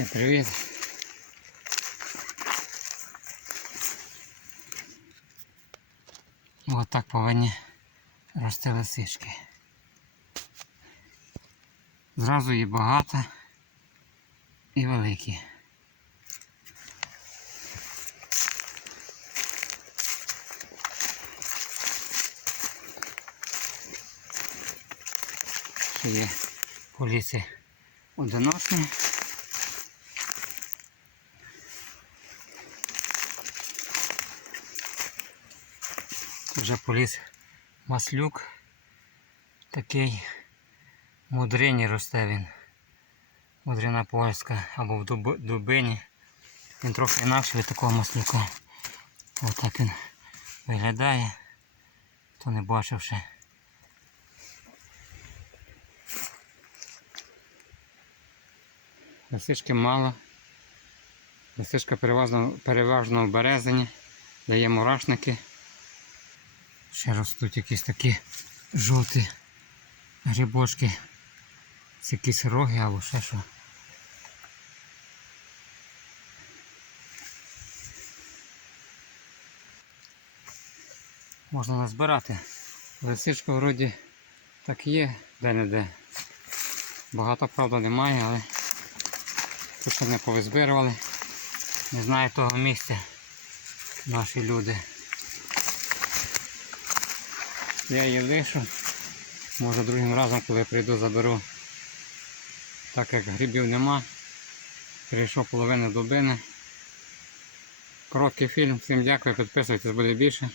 Всім привіт. Ось так повинні рости лисички. Зразу і багато, і великі. Ще є по лісі одиночні. Тут вже поліз маслюк. Такий мудрині росте він. Мудрина польська або в дубині. Він трохи інакший від такого маслюка. Отак він виглядає. Хто не бачив ще. Лисички мало. Лисичка переважно, переважно в березині, дає мурашники. Ще ростуть якісь такі жовті грибочки. Це якісь роги або ще що. Можна назбирати. Лисичка вроді так є де-не-де. Багато правда немає, але тут ще не повизбирували. Не знаю того місця наші люди. Я її лишу. Може другим разом, коли прийду, заберу. Так як грибів нема. Прийшов половину дубини. Короткий фільм. Всім дякую, підписуйтесь, буде більше.